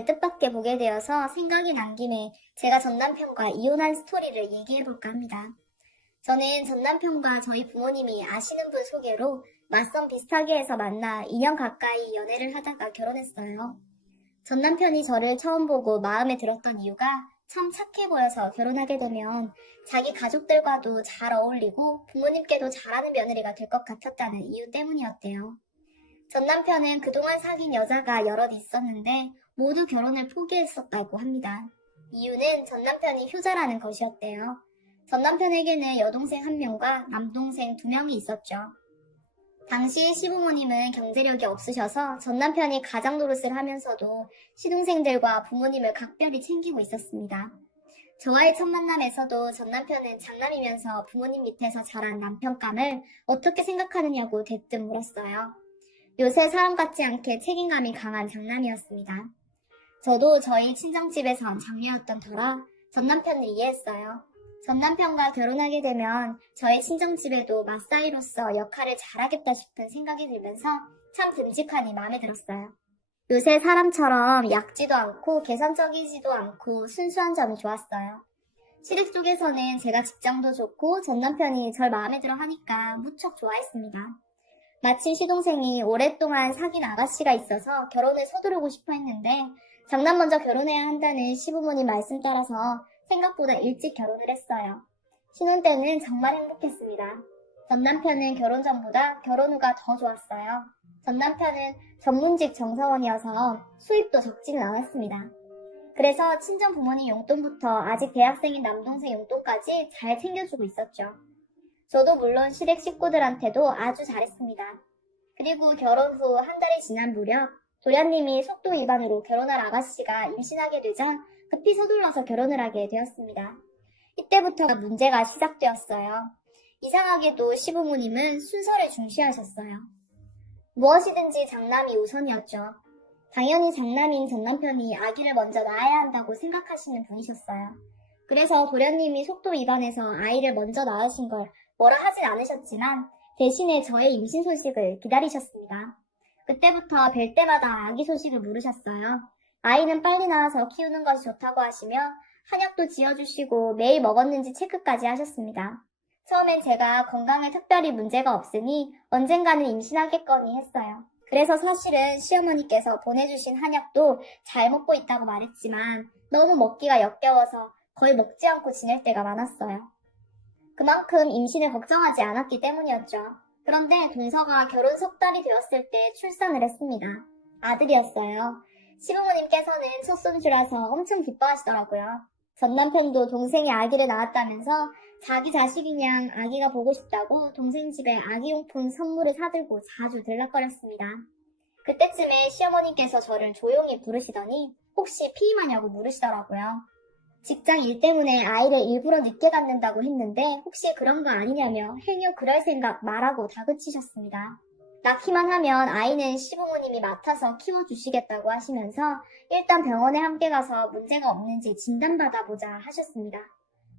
뜻밖의 보게 되어서 생각이 난 김에 제가 전 남편과 이혼한 스토리를 얘기해볼까 합니다. 저는 전 남편과 저희 부모님이 아시는 분 소개로 맞선 비슷하게 해서 만나 2년 가까이 연애를 하다가 결혼했어요. 전 남편이 저를 처음 보고 마음에 들었던 이유가 참 착해 보여서 결혼하게 되면 자기 가족들과도 잘 어울리고 부모님께도 잘하는 며느리가 될 것 같았다는 이유 때문이었대요. 전 남편은 그동안 사귄 여자가 여럿 있었는데 모두 결혼을 포기했었다고 합니다. 이유는 전 남편이 효자라는 것이었대요. 전 남편에게는 여동생 한 명과 남동생 두 명이 있었죠. 당시 시부모님은 경제력이 없으셔서 전 남편이 가장 노릇을 하면서도 시동생들과 부모님을 각별히 챙기고 있었습니다. 저와의 첫 만남에서도 전 남편은 장남이면서 부모님 밑에서 자란 남편감을 어떻게 생각하느냐고 대뜸 물었어요. 요새 사람 같지 않게 책임감이 강한 장남이었습니다. 저도 저희 친정집에선 장녀였던 터라 전 남편을 이해했어요. 전 남편과 결혼하게 되면 저희 친정집에도 맞사이로서 역할을 잘하겠다 싶은 생각이 들면서 참 듬직하니 마음에 들었어요. 요새 사람처럼 얕지도 않고 계산적이지도 않고 순수한 점이 좋았어요. 시댁 쪽에서는 제가 직장도 좋고 전 남편이 절 마음에 들어 하니까 무척 좋아했습니다. 마침 시동생이 오랫동안 사귄 아가씨가 있어서 결혼을 서두르고 싶어 했는데 장남 먼저 결혼해야 한다는 시부모님 말씀 따라서 생각보다 일찍 결혼을 했어요. 신혼 때는 정말 행복했습니다. 전 남편은 결혼 전보다 결혼 후가 더 좋았어요. 전 남편은 전문직 정사원이어서 수입도 적지는 않았습니다. 그래서 친정 부모님 용돈부터 아직 대학생인 남동생 용돈까지 잘 챙겨주고 있었죠. 저도 물론 시댁 식구들한테도 아주 잘했습니다. 그리고 결혼 후 한 달이 지난 무렵 도련님이 속도 위반으로 결혼할 아가씨가 임신하게 되자 급히 서둘러서 결혼을 하게 되었습니다. 이때부터 문제가 시작되었어요. 이상하게도 시부모님은 순서를 중시하셨어요. 무엇이든지 장남이 우선이었죠. 당연히 장남인 전 남편이 아기를 먼저 낳아야 한다고 생각하시는 분이셨어요. 그래서 도련님이 속도 위반해서 아이를 먼저 낳으신 걸 뭐라 하진 않으셨지만 대신에 저의 임신 소식을 기다리셨습니다. 그때부터 뵐 때마다 아기 소식을 물으셨어요. 아이는 빨리 낳아서 키우는 것이 좋다고 하시며 한약도 지어주시고 매일 먹었는지 체크까지 하셨습니다. 처음엔 제가 건강에 특별히 문제가 없으니 언젠가는 임신하겠거니 했어요. 그래서 사실은 시어머니께서 보내주신 한약도 잘 먹고 있다고 말했지만 너무 먹기가 역겨워서 거의 먹지 않고 지낼 때가 많았어요. 그만큼 임신을 걱정하지 않았기 때문이었죠. 그런데 동서가 결혼 석 달이 되었을 때 출산을 했습니다. 아들이었어요. 시부모님께서는 첫 손주라서 엄청 기뻐하시더라고요. 전 남편도 동생이 아기를 낳았다면서 자기 자식이냥 아기가 보고 싶다고 동생 집에 아기용품 선물을 사들고 자주 들락거렸습니다. 그때쯤에 시어머니께서 저를 조용히 부르시더니 혹시 피임하냐고 물으시더라고요. 직장 일 때문에 아이를 일부러 늦게 갖는다고 했는데 혹시 그런 거 아니냐며 행여 그럴 생각 말하고 다그치셨습니다. 낳기만 하면 아이는 시부모님이 맡아서 키워주시겠다고 하시면서 일단 병원에 함께 가서 문제가 없는지 진단받아보자 하셨습니다.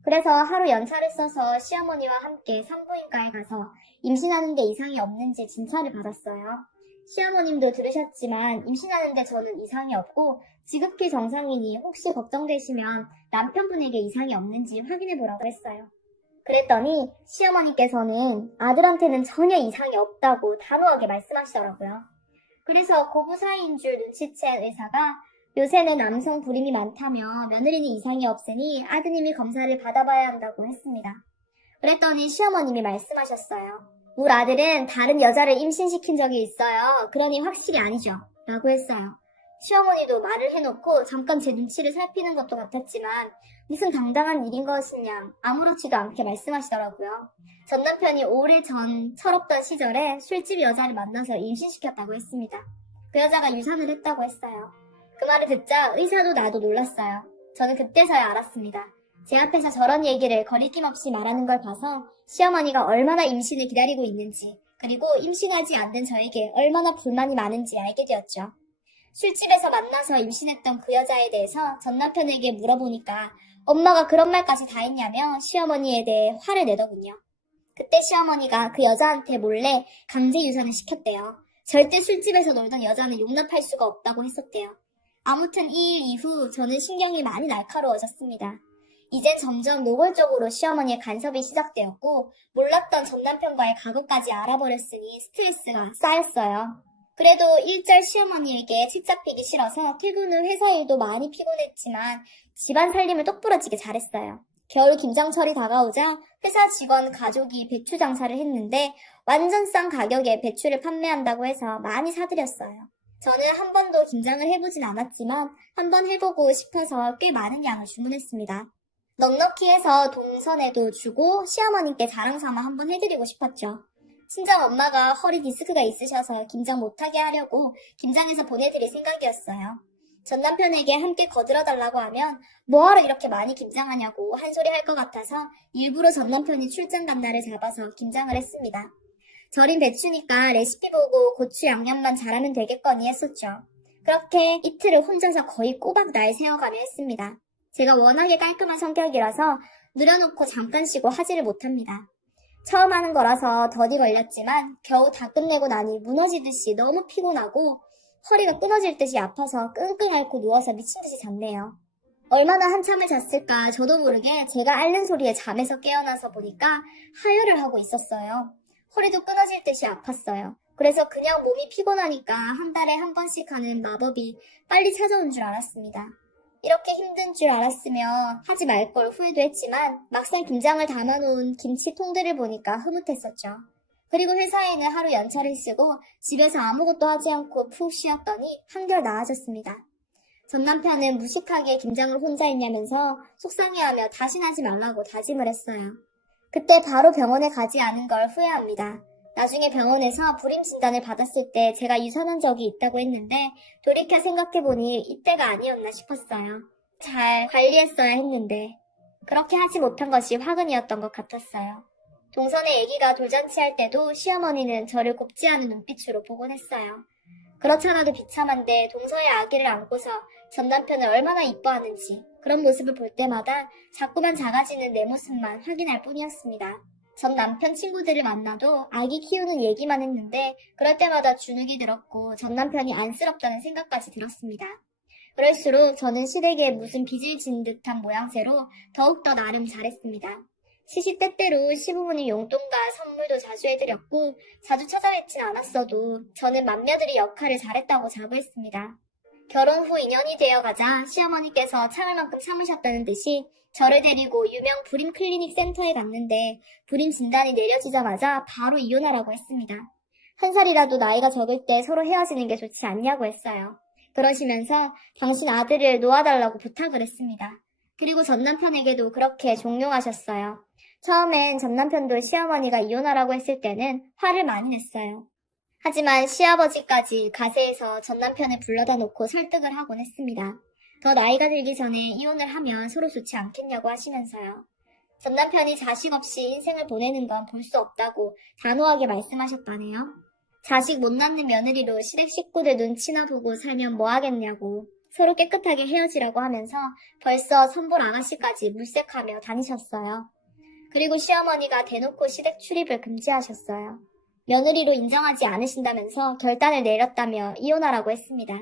그래서 하루 연차를 써서 시어머니와 함께 산부인과에 가서 임신하는 데 이상이 없는지 진찰을 받았어요. 시어머님도 들으셨지만 임신하는데 저는 이상이 없고 지극히 정상이니 혹시 걱정되시면 남편분에게 이상이 없는지 확인해 보라고 했어요. 그랬더니 시어머니께서는 아들한테는 전혀 이상이 없다고 단호하게 말씀하시더라고요. 그래서 고부 사이인 줄 눈치챈 의사가 요새는 남성 불임이 많다며 며느리는 이상이 없으니 아드님이 검사를 받아봐야 한다고 했습니다. 그랬더니 시어머님이 말씀하셨어요. 우리 아들은 다른 여자를 임신시킨 적이 있어요. 그러니 확실히 아니죠. 라고 했어요. 시어머니도 말을 해놓고 잠깐 제 눈치를 살피는 것도 같았지만 무슨 당당한 일인 것이냐 아무렇지도 않게 말씀하시더라고요. 전 남편이 오래전 철없던 시절에 술집 여자를 만나서 임신시켰다고 했습니다. 그 여자가 유산을 했다고 했어요. 그 말을 듣자 의사도 나도 놀랐어요. 저는 그때서야 알았습니다. 제 앞에서 저런 얘기를 거리낌 없이 말하는 걸 봐서 시어머니가 얼마나 임신을 기다리고 있는지 그리고 임신하지 않는 저에게 얼마나 불만이 많은지 알게 되었죠. 술집에서 만나서 임신했던 그 여자에 대해서 전 남편에게 물어보니까 엄마가 그런 말까지 다 했냐며 시어머니에 대해 화를 내더군요. 그때 시어머니가 그 여자한테 몰래 강제 유산을 시켰대요. 절대 술집에서 놀던 여자는 용납할 수가 없다고 했었대요. 아무튼 이 일 이후 저는 신경이 많이 날카로워졌습니다. 이젠 점점 노골적으로 시어머니의 간섭이 시작되었고 몰랐던 전 남편과의 과거까지 알아버렸으니 스트레스가 쌓였어요. 그래도 일절 시어머니에게 칠잡히기 싫어서 퇴근 후 회사 일도 많이 피곤했지만 집안 살림을 똑부러지게 잘했어요. 겨울 김장철이 다가오자 회사 직원 가족이 배추 장사를 했는데 완전 싼 가격에 배추를 판매한다고 해서 많이 사드렸어요. 저는 한 번도 김장을 해보진 않았지만 한 번 해보고 싶어서 꽤 많은 양을 주문했습니다. 넉넉히 해서 동선에도 주고 시어머님께 자랑삼아 한번 해드리고 싶었죠. 친정 엄마가 허리 디스크가 있으셔서 김장 못하게 하려고 김장해서 보내드릴 생각이었어요. 전 남편에게 함께 거들어달라고 하면 뭐하러 이렇게 많이 김장하냐고 한 소리 할 것 같아서 일부러 전 남편이 출장 간 날을 잡아서 김장을 했습니다. 절인 배추니까 레시피 보고 고추 양념만 잘하면 되겠거니 했었죠. 그렇게 이틀을 혼자서 거의 꼬박 날 세워가며 했습니다. 제가 워낙에 깔끔한 성격이라서 누려놓고 잠깐 쉬고 하지를 못합니다. 처음 하는 거라서 더디 걸렸지만 겨우 다 끝내고 나니 무너지듯이 너무 피곤하고 허리가 끊어질 듯이 아파서 끙끙 앓고 누워서 미친 듯이 잤네요. 얼마나 한참을 잤을까 저도 모르게 제가 앓는 소리에 잠에서 깨어나서 보니까 하혈을 하고 있었어요. 허리도 끊어질 듯이 아팠어요. 그래서 그냥 몸이 피곤하니까 한 달에 한 번씩 하는 마법이 빨리 찾아온 줄 알았습니다. 이렇게 힘든 줄 알았으면 하지 말 걸 후회도 했지만 막상 김장을 담아놓은 김치 통들을 보니까 흐뭇했었죠. 그리고 회사에는 하루 연차를 쓰고 집에서 아무것도 하지 않고 푹 쉬었더니 한결 나아졌습니다. 전 남편은 무식하게 김장을 혼자 했냐면서 속상해하며 다신 하지 말라고 다짐을 했어요. 그때 바로 병원에 가지 않은 걸 후회합니다. 나중에 병원에서 불임 진단을 받았을 때 제가 유산한 적이 있다고 했는데 돌이켜 생각해보니 이때가 아니었나 싶었어요. 잘 관리했어야 했는데 그렇게 하지 못한 것이 화근이었던 것 같았어요. 동선에 아기가 돌잔치할 때도 시어머니는 저를 곱지 않은 눈빛으로 보곤 했어요. 그렇잖아도 비참한데 동서의 아기를 안고서 전 남편을 얼마나 이뻐하는지 그런 모습을 볼 때마다 자꾸만 작아지는 내 모습만 확인할 뿐이었습니다. 전 남편 친구들을 만나도 아기 키우는 얘기만 했는데 그럴 때마다 주눅이 들었고 전 남편이 안쓰럽다는 생각까지 들었습니다. 그럴수록 저는 시댁에 무슨 빚을 진 듯한 모양새로 더욱더 나름 잘했습니다. 시시때때로 시부모님 용돈과 선물도 자주 해드렸고 자주 찾아뵙진 않았어도 저는 맏며느리 역할을 잘했다고 자부했습니다. 결혼 후 2년이 되어가자 시어머니께서 참을 만큼 참으셨다는 듯이 저를 데리고 유명 불임 클리닉 센터에 갔는데 불임 진단이 내려지자마자 바로 이혼하라고 했습니다. 한 살이라도 나이가 적을 때 서로 헤어지는 게 좋지 않냐고 했어요. 그러시면서 당신 아들을 놓아달라고 부탁을 했습니다. 그리고 전 남편에게도 그렇게 종용하셨어요. 처음엔 전 남편도 시어머니가 이혼하라고 했을 때는 화를 많이 냈어요. 하지만 시아버지까지 가세에서 전 남편을 불러다 놓고 설득을 하곤 했습니다. 더 나이가 들기 전에 이혼을 하면 서로 좋지 않겠냐고 하시면서요. 전 남편이 자식 없이 인생을 보내는 건 볼 수 없다고 단호하게 말씀하셨다네요. 자식 못 낳는 며느리로 시댁 식구들 눈치나 보고 살면 뭐 하겠냐고 서로 깨끗하게 헤어지라고 하면서 벌써 선볼 아가씨까지 물색하며 다니셨어요. 그리고 시어머니가 대놓고 시댁 출입을 금지하셨어요. 며느리로 인정하지 않으신다면서 결단을 내렸다며 이혼하라고 했습니다.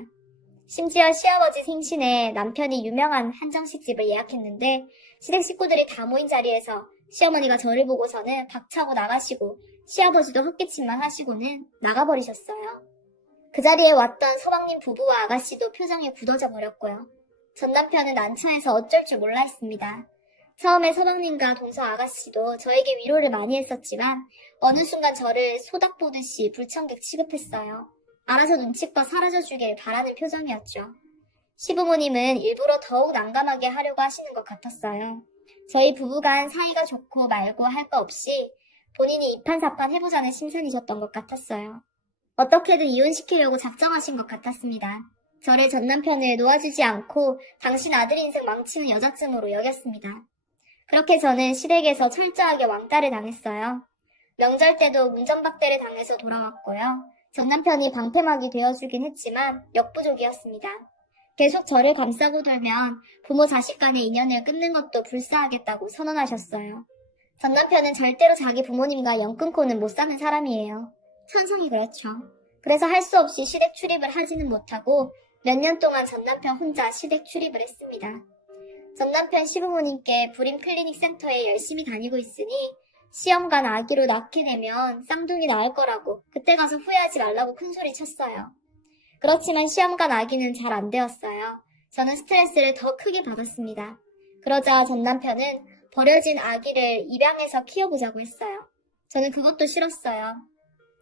심지어 시아버지 생신에 남편이 유명한 한정식 집을 예약했는데 시댁 식구들이 다 모인 자리에서 시어머니가 저를 보고서는 박차고 나가시고 시아버지도 헛기침만 하시고는 나가버리셨어요. 그 자리에 왔던 서방님 부부와 아가씨도 표정이 굳어져 버렸고요. 전 남편은 난처해서 어쩔 줄 몰라 했습니다. 처음에 서방님과 동서 아가씨도 저에게 위로를 많이 했었지만 어느 순간 저를 소닥 보듯이 불청객 취급했어요. 알아서 눈치껏 사라져주길 바라는 표정이었죠. 시부모님은 일부러 더욱 난감하게 하려고 하시는 것 같았어요. 저희 부부간 사이가 좋고 말고 할 거 없이 본인이 이판사판 해보자는 심산이셨던 것 같았어요. 어떻게든 이혼시키려고 작정하신 것 같았습니다. 저를 전 남편을 놓아주지 않고 당신 아들 인생 망치는 여자쯤으로 여겼습니다. 그렇게 저는 시댁에서 철저하게 왕따를 당했어요. 명절 때도 문전박대를 당해서 돌아왔고요. 전 남편이 방패막이 되어주긴 했지만 역부족이었습니다. 계속 저를 감싸고 돌면 부모 자식 간의 인연을 끊는 것도 불사하겠다고 선언하셨어요. 전 남편은 절대로 자기 부모님과 연 끊고는 못 사는 사람이에요. 천성이 그렇죠. 그래서 할 수 없이 시댁 출입을 하지는 못하고 몇 년 동안 전 남편 혼자 시댁 출입을 했습니다. 전 남편 시부모님께 불임 클리닉 센터에 열심히 다니고 있으니 시험관 아기로 낳게 되면 쌍둥이 낳을 거라고 그때 가서 후회하지 말라고 큰소리 쳤어요. 그렇지만 시험관 아기는 잘 안 되었어요. 저는 스트레스를 더 크게 받았습니다. 그러자 전 남편은 버려진 아기를 입양해서 키워보자고 했어요. 저는 그것도 싫었어요.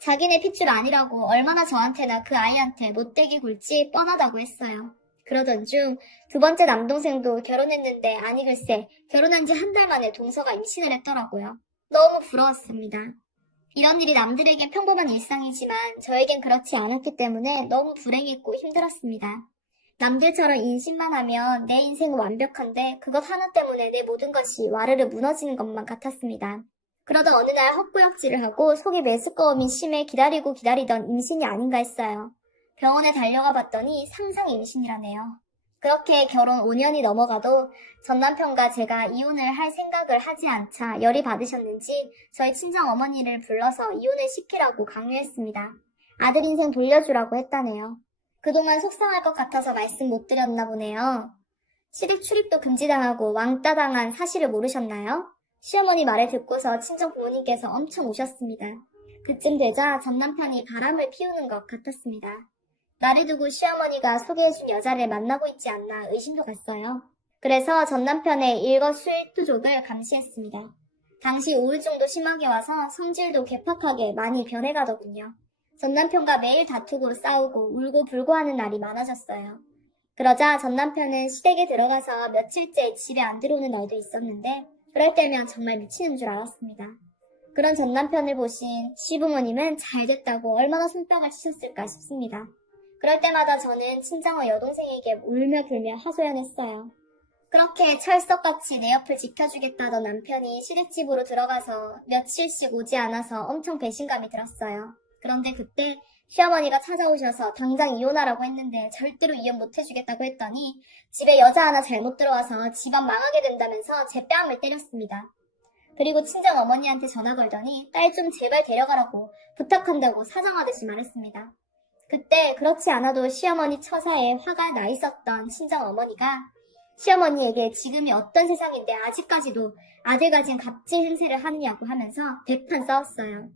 자기네 핏줄 아니라고 얼마나 저한테나 그 아이한테 못되게 굴지 뻔하다고 했어요. 그러던 중 두 번째 남동생도 결혼했는데 아니 글쎄 결혼한 지 한 달 만에 동서가 임신을 했더라고요. 너무 부러웠습니다. 이런 일이 남들에겐 평범한 일상이지만 저에겐 그렇지 않았기 때문에 너무 불행했고 힘들었습니다. 남들처럼 인신만 하면 내 인생은 완벽한데 그것 하나 때문에 내 모든 것이 와르르 무너지는 것만 같았습니다. 그러던 어느 날 헛구역질을 하고 속이 메스꺼움이 심해 기다리고 기다리던 임신이 아닌가 했어요. 병원에 달려가 봤더니 상상 임신이라네요. 그렇게 결혼 5년이 넘어가도 전 남편과 제가 이혼을 할 생각을 하지 않자 열이 받으셨는지 저희 친정 어머니를 불러서 이혼을 시키라고 강요했습니다. 아들 인생 돌려주라고 했다네요. 그동안 속상할 것 같아서 말씀 못 드렸나 보네요. 시댁 출입도 금지당하고 왕따 당한 사실을 모르셨나요? 시어머니 말을 듣고서 친정 부모님께서 엄청 우셨습니다. 그쯤 되자 전 남편이 바람을 피우는 것 같았습니다. 나를 두고 시어머니가 소개해준 여자를 만나고 있지 않나 의심도 갔어요. 그래서 전 남편의 일거수일투족을 감시했습니다. 당시 우울증도 심하게 와서 성질도 괴팍하게 많이 변해가더군요. 전 남편과 매일 다투고 싸우고 울고 불고 하는 날이 많아졌어요. 그러자 전 남편은 시댁에 들어가서 며칠째 집에 안 들어오는 날도 있었는데 그럴 때면 정말 미치는 줄 알았습니다. 그런 전 남편을 보신 시부모님은 잘 됐다고 얼마나 손뼉을 치셨을까 싶습니다. 그럴 때마다 저는 친정어 여동생에게 울며 불며 하소연했어요. 그렇게 철석같이 내 옆을 지켜주겠다던 남편이 시댁집으로 들어가서 며칠씩 오지 않아서 엄청 배신감이 들었어요. 그런데 그때 시어머니가 찾아오셔서 당장 이혼하라고 했는데 절대로 이혼 못 해주겠다고 했더니 집에 여자 하나 잘못 들어와서 집안 망하게 된다면서 제 뺨을 때렸습니다. 그리고 친정 어머니한테 전화 걸더니 딸 좀 제발 데려가라고 부탁한다고 사정하듯이 말했습니다. 그때 그렇지 않아도 시어머니 처사에 화가 나 있었던 친정 어머니가 시어머니에게 지금이 어떤 세상인데 아직까지도 아들 가진 갑질 행세를 하느냐고 하면서 백판 싸웠어요.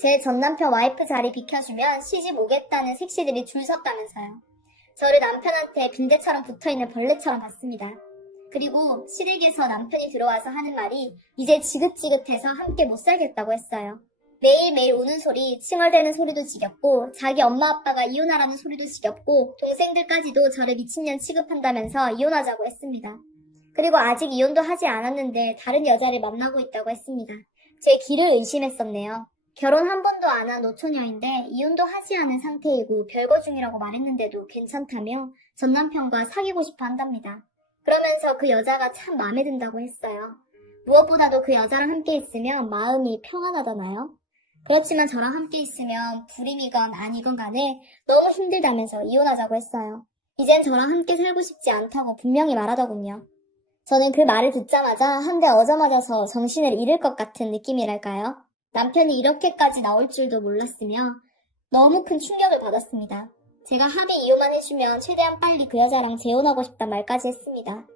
제 전남편 와이프 자리 비켜주면 시집 오겠다는 색시들이 줄 섰다면서요. 저를 남편한테 빈대처럼 붙어있는 벌레처럼 봤습니다. 그리고 시댁에서 남편이 들어와서 하는 말이 이제 지긋지긋해서 함께 못 살겠다고 했어요. 매일매일 우는 소리, 칭얼대는 소리도 지겹고 자기 엄마 아빠가 이혼하라는 소리도 지겹고 동생들까지도 저를 미친년 취급한다면서 이혼하자고 했습니다. 그리고 아직 이혼도 하지 않았는데 다른 여자를 만나고 있다고 했습니다. 제 길을 의심했었네요. 결혼 한 번도 안 한 노처녀인데 이혼도 하지 않은 상태이고 별거 중이라고 말했는데도 괜찮다며 전 남편과 사귀고 싶어 한답니다. 그러면서 그 여자가 참 마음에 든다고 했어요. 무엇보다도 그 여자랑 함께 있으면 마음이 평안하잖아요. 그렇지만 저랑 함께 있으면 불임이건 아니건 간에 너무 힘들다면서 이혼하자고 했어요. 이젠 저랑 함께 살고 싶지 않다고 분명히 말하더군요. 저는 그 말을 듣자마자 한 대 얻어맞아서 정신을 잃을 것 같은 느낌이랄까요? 남편이 이렇게까지 나올 줄도 몰랐으며 너무 큰 충격을 받았습니다. 제가 합의 이혼만 해주면 최대한 빨리 그 여자랑 재혼하고 싶단 말까지 했습니다.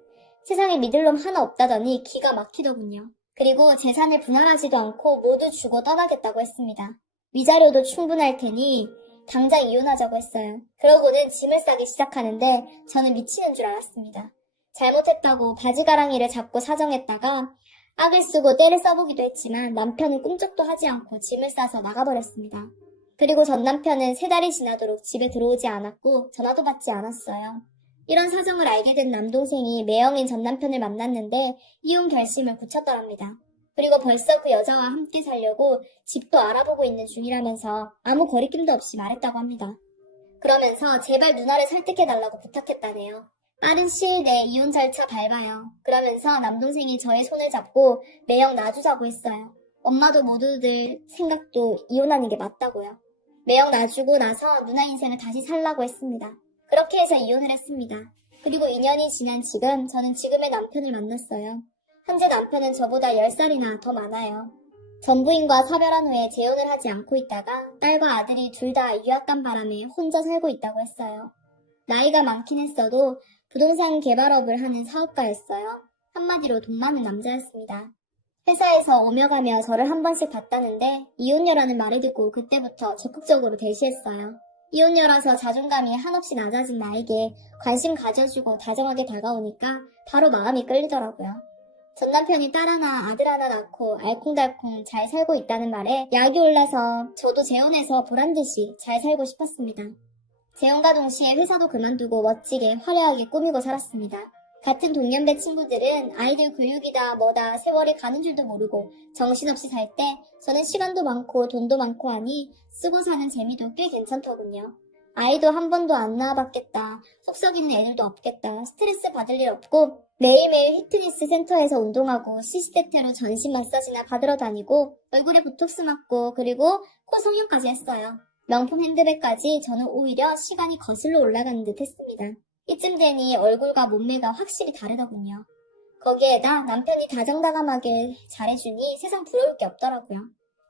세상에 믿을 놈 하나 없다더니 기가 막히더군요. 그리고 재산을 분할하지도 않고 모두 주고 떠나겠다고 했습니다. 위자료도 충분할 테니 당장 이혼하자고 했어요. 그러고는 짐을 싸기 시작하는데 저는 미치는 줄 알았습니다. 잘못했다고 바지가랑이를 잡고 사정했다가 악을 쓰고 때를 써보기도 했지만 남편은 꿈쩍도 하지 않고 짐을 싸서 나가버렸습니다. 그리고 전 남편은 세 달이 지나도록 집에 들어오지 않았고 전화도 받지 않았어요. 이런 사정을 알게 된 남동생이 매형인 전 남편을 만났는데 이혼 결심을 굳혔더랍니다. 그리고 벌써 그 여자와 함께 살려고 집도 알아보고 있는 중이라면서 아무 거리낌도 없이 말했다고 합니다. 그러면서 제발 누나를 설득해달라고 부탁했다네요. 빠른 시일 내에 이혼 절차 밟아요. 그러면서 남동생이 저의 손을 잡고 매형 놔주자고 했어요. 엄마도 모두들 생각도 이혼하는 게 맞다고요. 매형 놔주고 나서 누나 인생을 다시 살라고 했습니다. 그렇게 해서 이혼을 했습니다. 그리고 2년이 지난 지금 저는 지금의 남편을 만났어요. 현재 남편은 저보다 10살이나 더 많아요. 전부인과 사별한 후에 재혼을 하지 않고 있다가 딸과 아들이 둘 다 유학 간 바람에 혼자 살고 있다고 했어요. 나이가 많긴 했어도 부동산 개발업을 하는 사업가였어요. 한마디로 돈 많은 남자였습니다. 회사에서 오며 가며 저를 한 번씩 봤다는데 이혼녀라는 말을 듣고 그때부터 적극적으로 대시했어요. 이혼녀라서 자존감이 한없이 낮아진 나에게 관심 가져주고 다정하게 다가오니까 바로 마음이 끌리더라고요. 전 남편이 딸 하나, 아들 하나 낳고 알콩달콩 잘 살고 있다는 말에 약이 올라서 저도 재혼해서 보란듯이 잘 살고 싶었습니다. 재혼과 동시에 회사도 그만두고 멋지게 화려하게 꾸미고 살았습니다. 같은 동년배 친구들은 아이들 교육이다 뭐다 세월이 가는 줄도 모르고 정신없이 살 때 저는 시간도 많고 돈도 많고 하니 쓰고 사는 재미도 꽤 괜찮더군요. 아이도 한 번도 안 낳아봤겠다. 속썩이는 애들도 없겠다. 스트레스 받을 일 없고 매일매일 히트니스 센터에서 운동하고 시시때때로 전신 마사지나 받으러 다니고 얼굴에 보톡스 맞고 그리고 코 성형까지 했어요. 명품 핸드백까지 저는 오히려 시간이 거슬러 올라가는 듯 했습니다. 이쯤 되니 얼굴과 몸매가 확실히 다르더군요. 거기에다 남편이 다정다감하게 잘해주니 세상 부러울 게 없더라고요.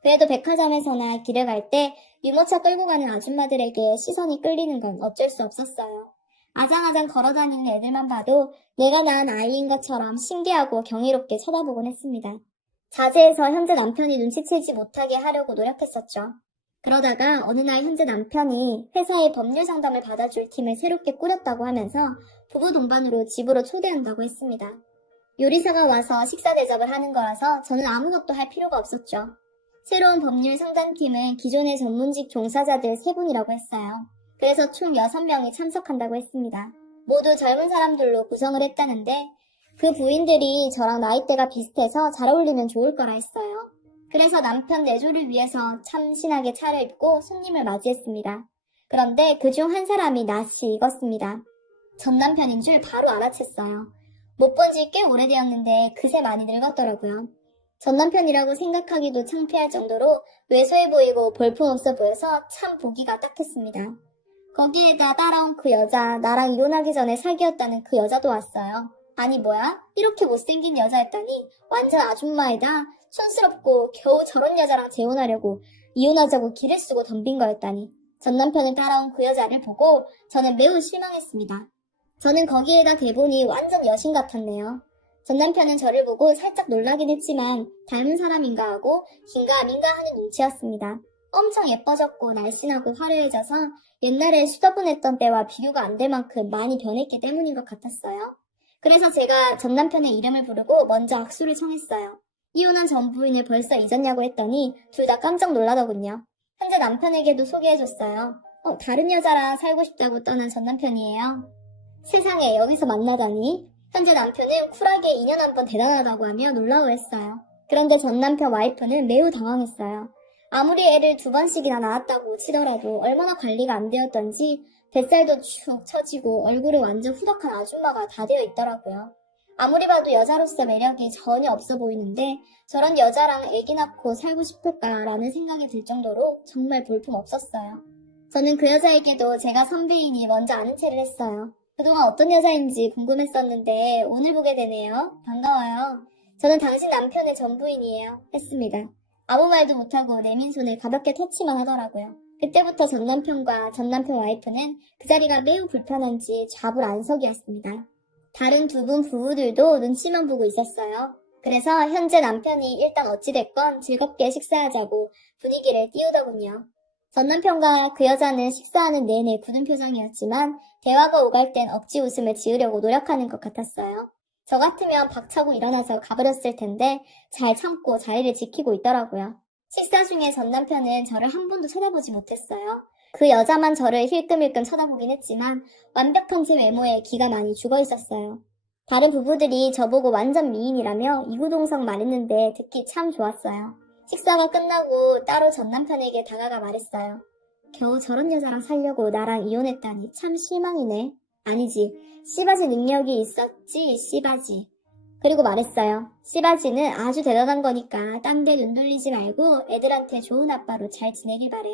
그래도 백화점에서나 길을 갈 때 유모차 끌고 가는 아줌마들에게 시선이 끌리는 건 어쩔 수 없었어요. 아장아장 걸어다니는 애들만 봐도 내가 낳은 아이인 것처럼 신기하고 경이롭게 쳐다보곤 했습니다. 자제해서 현재 남편이 눈치채지 못하게 하려고 노력했었죠. 그러다가 어느 날 현재 남편이 회사의 법률 상담을 받아줄 팀을 새롭게 꾸렸다고 하면서 부부 동반으로 집으로 초대한다고 했습니다. 요리사가 와서 식사 대접을 하는 거라서 저는 아무것도 할 필요가 없었죠. 새로운 법률 상담팀은 기존의 전문직 종사자들 3분이라고 했어요. 그래서 총 6명이 참석한다고 했습니다. 모두 젊은 사람들로 구성을 했다는데 그 부인들이 저랑 나이대가 비슷해서 잘 어울리면 좋을 거라 했어요. 그래서 남편 내조를 위해서 참신하게 차려입고 손님을 맞이했습니다. 그런데 그 중 한 사람이 낯이 익었습니다. 전 남편인 줄 바로 알아챘어요. 못 본 지 꽤 오래되었는데 그새 많이 늙었더라고요. 전 남편이라고 생각하기도 창피할 정도로 왜소해 보이고 볼품없어 보여서 참 보기가 딱했습니다. 거기에다 따라온 그 여자, 나랑 이혼하기 전에 사귀었다는 그 여자도 왔어요. 아니 뭐야? 이렇게 못생긴 여자였더니 완전 아줌마이다. 촌스럽고 겨우 저런 여자랑 재혼하려고 이혼하자고 길을 쓰고 덤빈 거였다니. 전 남편을 따라온 그 여자를 보고 저는 매우 실망했습니다. 저는 거기에다 대본이 완전 여신 같았네요. 전 남편은 저를 보고 살짝 놀라긴 했지만 닮은 사람인가 하고 긴가민가 하는 눈치였습니다. 엄청 예뻐졌고 날씬하고 화려해져서 옛날에 수다분했던 때와 비교가 안 될 만큼 많이 변했기 때문인 것 같았어요. 그래서 제가 전 남편의 이름을 부르고 먼저 악수를 청했어요. 이혼한 전 부인을 벌써 잊었냐고 했더니 둘 다 깜짝 놀라더군요. 현재 남편에게도 소개해줬어요. 어, 다른 여자랑 살고 싶다고 떠난 전 남편이에요. 세상에 여기서 만나다니. 현재 남편은 쿨하게 2년 한 번 대단하다고 하며 놀라워했어요. 그런데 전 남편 와이프는 매우 당황했어요. 아무리 애를 두 번씩이나 낳았다고 치더라도 얼마나 관리가 안 되었던지 뱃살도 축 처지고 얼굴이 완전 후덕한 아줌마가 다 되어 있더라고요. 아무리 봐도 여자로서 매력이 전혀 없어 보이는데 저런 여자랑 애기 낳고 살고 싶을까라는 생각이 들 정도로 정말 볼품 없었어요. 저는 그 여자에게도 제가 선배이니 먼저 아는 체를 했어요. 그동안 어떤 여자인지 궁금했었는데 오늘 보게 되네요. 반가워요. 저는 당신 남편의 전부인이에요. 했습니다. 아무 말도 못하고 내민 손을 가볍게 터치만 하더라고요. 그때부터 전 남편과 전 남편 와이프는 그 자리가 매우 불편한지 좌불안석이었습니다. 다른 두 분 부부들도 눈치만 보고 있었어요. 그래서 현재 남편이 일단 어찌됐건 즐겁게 식사하자고 분위기를 띄우더군요. 전 남편과 그 여자는 식사하는 내내 굳은 표정이었지만 대화가 오갈 땐 억지 웃음을 지으려고 노력하는 것 같았어요. 저 같으면 박차고 일어나서 가버렸을 텐데 잘 참고 자리를 지키고 있더라고요. 식사 중에 전 남편은 저를 한 번도 쳐다보지 못했어요. 그 여자만 저를 힐끔힐끔 쳐다보긴 했지만 완벽한 제 외모에 기가 많이 죽어 있었어요. 다른 부부들이 저보고 완전 미인이라며 이구동성 말했는데 듣기 참 좋았어요. 식사가 끝나고 따로 전 남편에게 다가가 말했어요. 겨우 저런 여자랑 살려고 나랑 이혼했다니 참 실망이네. 아니지. 씨바지 능력이 있었지, 씨바지. 그리고 말했어요. 씨바지는 아주 대단한 거니까 딴 데 눈 돌리지 말고 애들한테 좋은 아빠로 잘 지내길 바래.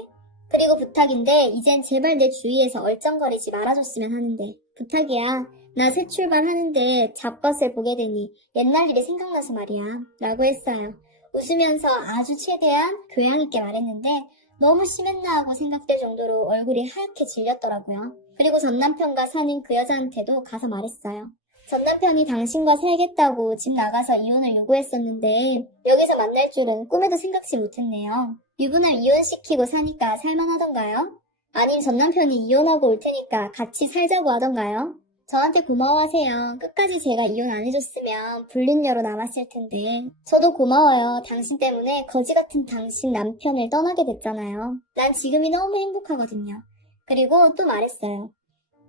그리고 부탁인데 이젠 제발 내 주위에서 얼쩡거리지 말아줬으면 하는데 부탁이야. 나 새 출발하는데 잡것을 보게 되니 옛날 일이 생각나서 말이야. 라고 했어요. 웃으면서 아주 최대한 교양 있게 말했는데 너무 심했나 하고 생각될 정도로 얼굴이 하얗게 질렸더라고요. 그리고 전 남편과 사는 그 여자한테도 가서 말했어요. 전 남편이 당신과 살겠다고 집 나가서 이혼을 요구했었는데 여기서 만날 줄은 꿈에도 생각지 못했네요. 유부남 이혼시키고 사니까 살만하던가요? 아님 전 남편이 이혼하고 올 테니까 같이 살자고 하던가요? 저한테 고마워하세요. 끝까지 제가 이혼 안 해줬으면 불륜녀로 남았을 텐데. 저도 고마워요. 당신 때문에 거지 같은 당신 남편을 떠나게 됐잖아요. 난 지금이 너무 행복하거든요. 그리고 또 말했어요.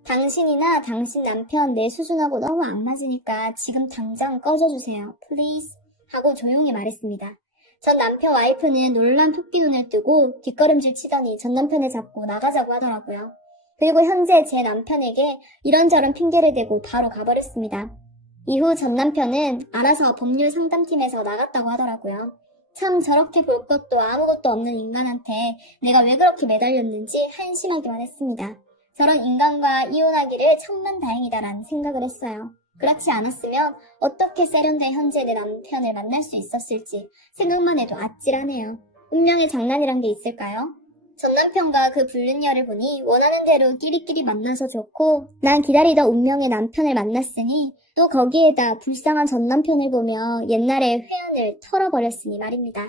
당신이나 당신 남편 내 수준하고 너무 안 맞으니까 지금 당장 꺼져주세요. 플리즈. 하고 조용히 말했습니다. 전 남편 와이프는 놀란 토끼 눈을 뜨고 뒷걸음질 치더니 전 남편을 잡고 나가자고 하더라고요. 그리고 현재 제 남편에게 이런저런 핑계를 대고 바로 가버렸습니다. 이후 전 남편은 알아서 법률 상담팀에서 나갔다고 하더라고요. 참 저렇게 볼 것도 아무것도 없는 인간한테 내가 왜 그렇게 매달렸는지 한심하기만 했습니다. 저런 인간과 이혼하기를 천만 다행이다라는 생각을 했어요. 그렇지 않았으면 어떻게 세련된 현재 내 남편을 만날 수 있었을지 생각만 해도 아찔하네요. 운명의 장난이란 게 있을까요? 전 남편과 그 불륜녀를 보니 원하는 대로 끼리끼리 만나서 좋고 난 기다리던 운명의 남편을 만났으니 또 거기에다 불쌍한 전 남편을 보며 옛날의 회한을 털어버렸으니 말입니다.